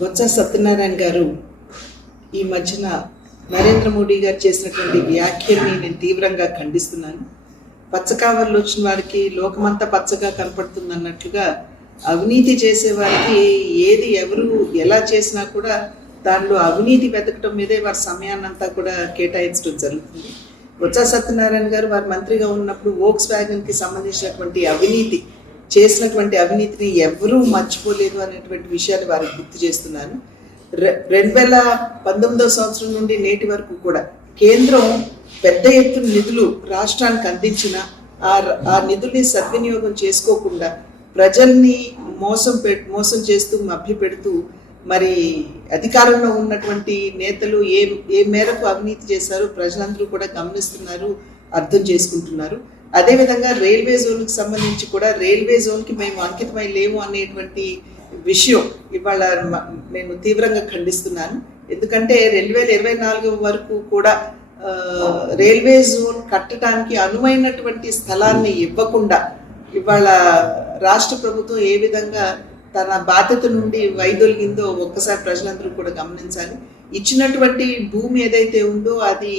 బొత్స సత్యనారాయణ గారు ఈ మధ్యన నరేంద్ర మోడీ గారు చేసినటువంటి వ్యాఖ్యల్ని నేను తీవ్రంగా ఖండిస్తున్నాను. పచ్చకావర్లు వచ్చిన వారికి లోకమంతా పచ్చగా కనపడుతుంది అన్నట్లుగా అవినీతి చేసే వారికి ఏది ఎవరు ఎలా చేసినా కూడా దానిలో అవినీతి వెతకటం మీదే వారి సమయాన్నంతా కూడా కేటాయించడం జరుగుతుంది. బొత్స సత్యనారాయణ గారు వారు మంత్రిగా ఉన్నప్పుడు వోక్స్ వ్యాగన్కి సంబంధించినటువంటి చేసినటువంటి అవినీతిని ఎవరూ మర్చిపోలేదు అనేటువంటి విషయాన్ని వారికి గుర్తు చేస్తున్నాను. 2019 సంవత్సరం నుండి నేటి వరకు కూడా కేంద్రం పెద్ద ఎత్తున నిధులు రాష్ట్రానికి అందించిన ఆ నిధుల్ని సద్వినియోగం చేసుకోకుండా ప్రజల్ని మోసం చేస్తూ మభ్యపెడుతూ మరి అధికారంలో ఉన్నటువంటి నేతలు ఏ మేరకు అవినీతి చేశారో ప్రజలందరూ కూడా గమనిస్తున్నారు, అర్థం చేసుకుంటున్నారు. అదేవిధంగా రైల్వే జోన్కి సంబంధించి కూడా రైల్వే జోన్కి మేము అంకితమై లేము అనేటువంటి విషయం ఇవాళ నేను తీవ్రంగా ఖండిస్తున్నాను. ఎందుకంటే 2024 వరకు కూడా రైల్వే జోన్ కట్టడానికి అనువైనటువంటి స్థలాన్ని ఇవ్వకుండా ఇవాళ రాష్ట్ర ప్రభుత్వం ఏ విధంగా తన బాధ్యత నుండి వైదొలిగిందో ఒక్కసారి ప్రజలందరూ కూడా గమనించాలి. ఇచ్చినటువంటి భూమి ఏదైతే ఉందో అది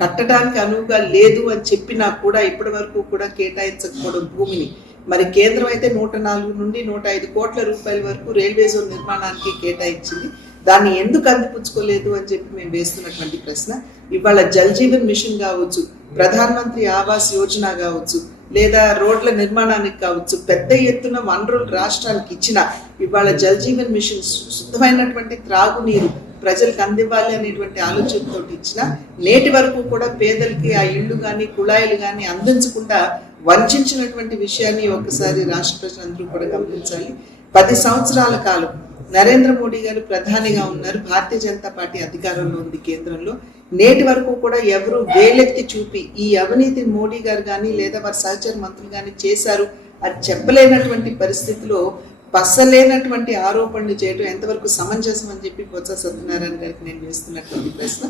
కట్టడానికి అనువుగా లేదు అని చెప్పినా కూడా ఇప్పటి వరకు కూడా కేటాయించకపోవడం భూమిని మరి కేంద్రం అయితే 104 నుండి 105 కోట్ల రూపాయల వరకు రైల్వే జోన్ నిర్మాణానికి కేటాయించింది. దాన్ని ఎందుకు అందిపుచ్చుకోలేదు అని చెప్పి మేము వేస్తున్నటువంటి ప్రశ్న. ఇవాళ జల్ జీవన్ మిషన్ కావచ్చు, ప్రధాన్ మంత్రి ఆవాస్ యోజన కావచ్చు, లేదా రోడ్ల నిర్మాణానికి కావచ్చు, పెద్ద ఎత్తున వనరులు రాష్ట్రానికి ఇచ్చిన ఇవాళ జల్ జీవన్ మిషన్ శుద్ధమైనటువంటి త్రాగునీరు ప్రజలకు అందివ్వాలి అనేటువంటి ఆలోచనతో ఇచ్చిన నేటి వరకు కూడా పేదలకి ఆ ఇళ్ళు కానీ కుళాయిలు కానీ అందించకుండా వంచినటువంటి విషయాన్ని ఒకసారి రాష్ట్ర ప్రజలందరూ కూడా గమనించాలి. 10 సంవత్సరాల కాలం నరేంద్ర మోడీ గారు ప్రధానిగా ఉన్నారు, భారతీయ జనతా పార్టీ అధికారంలో ఉంది కేంద్రంలో. నేటి వరకు కూడా ఎవరు వేలెత్తి చూపి ఈ అవినీతి మోడీ గారు కానీ లేదా వారి సహచర మంత్రులు కానీ చేశారు అది చెప్పలేనటువంటి పరిస్థితిలో పసలేనటువంటి ఆరోపణలు చేయడం ఎంతవరకు సమంజసం అని చెప్పి బొత్స సత్యనారాయణ గారికి నేను వేస్తున్నటువంటి ప్రశ్న.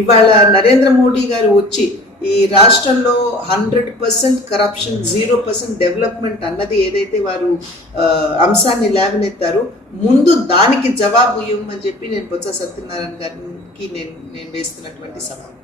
ఇవాళ నరేంద్ర మోడీ గారు వచ్చి ఈ రాష్ట్రంలో 100% కరప్షన్, 0% డెవలప్మెంట్ అన్నది ఏదైతే వారు అంశాన్ని లేవనెత్తారో ముందు దానికి జవాబు ఇవ్వమని చెప్పి నేను బొత్స సత్యనారాయణ గారికి నేను వేస్తున్నటువంటి సవాల్.